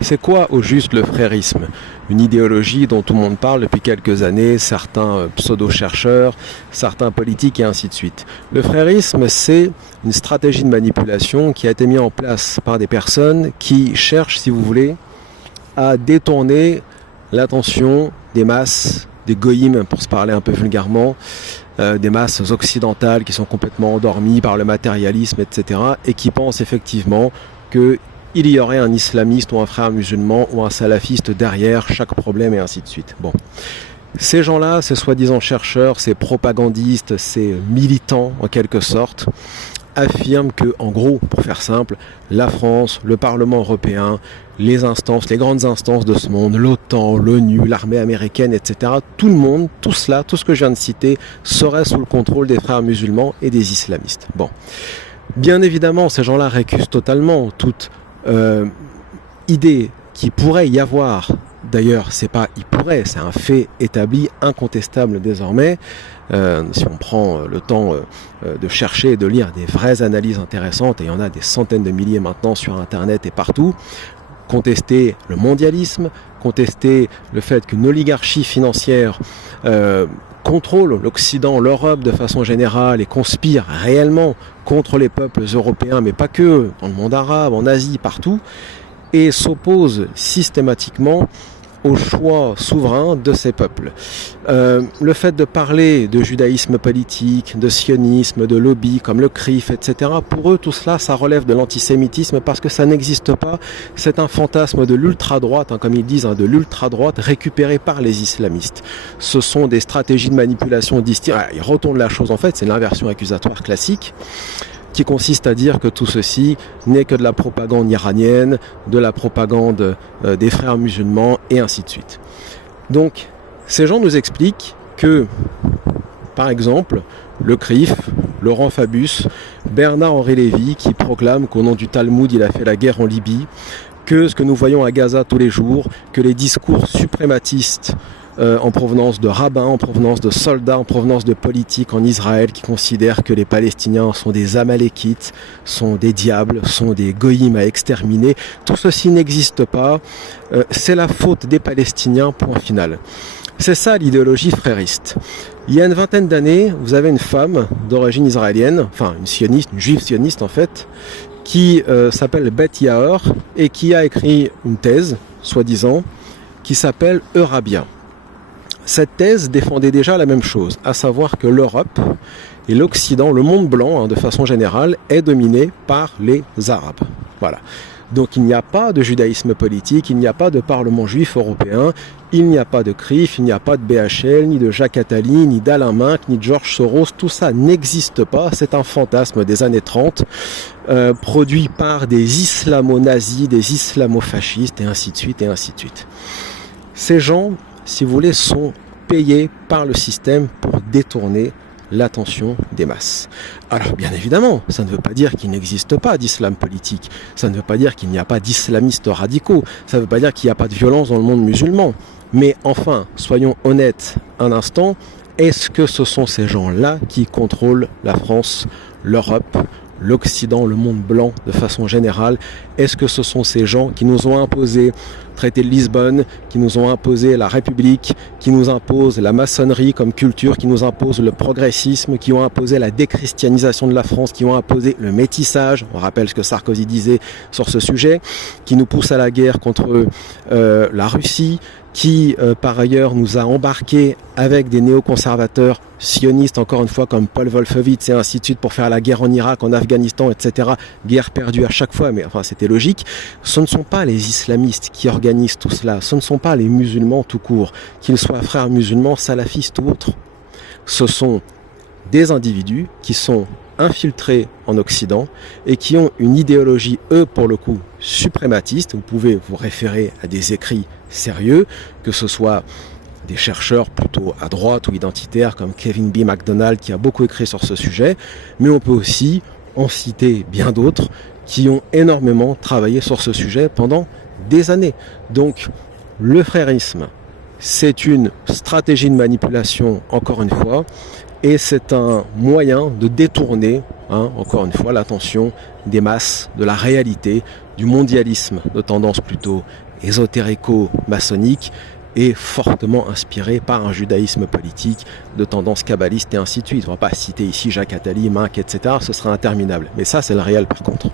C'est quoi au juste le frérisme? Une idéologie dont tout le monde parle depuis quelques années, certains pseudo-chercheurs, certains politiques et ainsi de suite. Le frérisme, c'est une stratégie de manipulation qui a été mise en place par des personnes qui cherchent, si vous voulez, à détourner l'attention des masses, des goïms, pour se parler un peu vulgairement, des masses occidentales qui sont complètement endormies par le matérialisme, etc. et qui pensent effectivement qu'il y aurait un islamiste ou un frère musulman ou un salafiste derrière chaque problème et ainsi de suite. Bon. Ces gens-là, ces soi-disant chercheurs, ces propagandistes, ces militants en quelque sorte, affirment que, en gros, pour faire simple, la France, le Parlement européen, les instances, les grandes instances de ce monde, l'OTAN, l'ONU, l'armée américaine, etc., tout le monde, tout cela, tout ce que je viens de citer, serait sous le contrôle des frères musulmans et des islamistes. Bon. Bien évidemment, ces gens-là récusent totalement toute idée qu'il pourrait y avoir. D'ailleurs, c'est pas il pourrait, c'est un fait établi, incontestable désormais. Si on prend le temps de chercher et de lire des vraies analyses intéressantes, et il y en a des centaines de milliers maintenant sur Internet et partout, contester le mondialisme, contester le fait qu'une oligarchie financière contrôle l'Occident, l'Europe de façon générale et conspire réellement contre les peuples européens, mais pas que, dans le monde arabe, en Asie, partout, et s'oppose systématiquement au choix souverain de ces peuples. Le fait de parler de judaïsme politique, de sionisme, de lobby comme le CRIF, etc., pour eux, tout cela, ça relève de l'antisémitisme parce que ça n'existe pas. C'est un fantasme de l'ultra-droite, comme ils disent, de l'ultra-droite récupéré par les islamistes. Ce sont des stratégies de manipulation distinctes. Ils retournent la chose, en fait, c'est l'inversion accusatoire classique, qui consiste à dire que tout ceci n'est que de la propagande iranienne, de la propagande des frères musulmans, et ainsi de suite. Donc, ces gens nous expliquent que, par exemple, le CRIF, Laurent Fabius, Bernard-Henri Lévy, qui proclame qu'au nom du Talmud, il a fait la guerre en Libye, que ce que nous voyons à Gaza tous les jours, que les discours suprématistes en provenance de rabbins, en provenance de soldats, en provenance de politiques en Israël qui considèrent que les Palestiniens sont des Amalékites, sont des diables, sont des goïms à exterminer. Tout ceci n'existe pas. C'est la faute des Palestiniens, point final. C'est ça l'idéologie frériste. Il y a une vingtaine d'années, vous avez une femme d'origine israélienne, enfin une sioniste, une juive sioniste en fait, qui s'appelle Beth Yaor et qui a écrit une thèse, soi-disant, qui s'appelle Eurabia. Cette thèse défendait déjà la même chose, à savoir que l'Europe et l'Occident, le monde blanc, de façon générale, est dominé par les Arabes. Voilà. Donc il n'y a pas de judaïsme politique, il n'y a pas de Parlement juif européen, il n'y a pas de CRIF, il n'y a pas de BHL, ni de Jacques Attali, ni d'Alain Minc, ni de George Soros. Tout ça n'existe pas, c'est un fantasme des années 30, produit par des islamo-nazis, des islamo-fascistes, et ainsi de suite, et ainsi de suite. Ces gens, si vous voulez, sont payés par le système pour détourner l'attention des masses. Alors bien évidemment, ça ne veut pas dire qu'il n'existe pas d'islam politique, ça ne veut pas dire qu'il n'y a pas d'islamistes radicaux, ça ne veut pas dire qu'il n'y a pas de violence dans le monde musulman. Mais enfin, soyons honnêtes un instant, est-ce que ce sont ces gens-là qui contrôlent la France, l'Europe, l'Occident, le monde blanc de façon générale? Est-ce que ce sont ces gens qui nous ont imposé le traité de Lisbonne, qui nous ont imposé la République, qui nous imposent la maçonnerie comme culture, qui nous imposent le progressisme, qui ont imposé la déchristianisation de la France, qui ont imposé le métissage, on rappelle ce que Sarkozy disait sur ce sujet, qui nous poussent à la guerre contre la Russie, qui par ailleurs nous a embarqués avec des néoconservateurs sionistes, encore une fois, comme Paul Wolfowitz et ainsi de suite, pour faire la guerre en Irak, en Afghanistan, etc. Guerre perdue à chaque fois, mais enfin c'était logique. Ce ne sont pas les islamistes qui organisent tout cela, ce ne sont pas les musulmans tout court, qu'ils soient frères musulmans, salafistes ou autres. Ce sont des individus qui sont infiltrés en Occident et qui ont une idéologie, eux pour le coup, suprématiste. Vous pouvez vous référer à des écrits sérieux, que ce soit des chercheurs plutôt à droite ou identitaires comme Kevin B. MacDonald qui a beaucoup écrit sur ce sujet, mais on peut aussi en citer bien d'autres qui ont énormément travaillé sur ce sujet pendant des années. Donc le frérisme, c'est une stratégie de manipulation, encore une fois, et c'est un moyen de détourner, encore une fois, l'attention des masses, de la réalité, du mondialisme de tendance plutôt ésotérico-maçonnique est fortement inspiré par un judaïsme politique de tendance kabbaliste et ainsi de suite. On ne va pas citer ici Jacques Attali, Minck, etc. Ce sera interminable. Mais ça, c'est le réel par contre.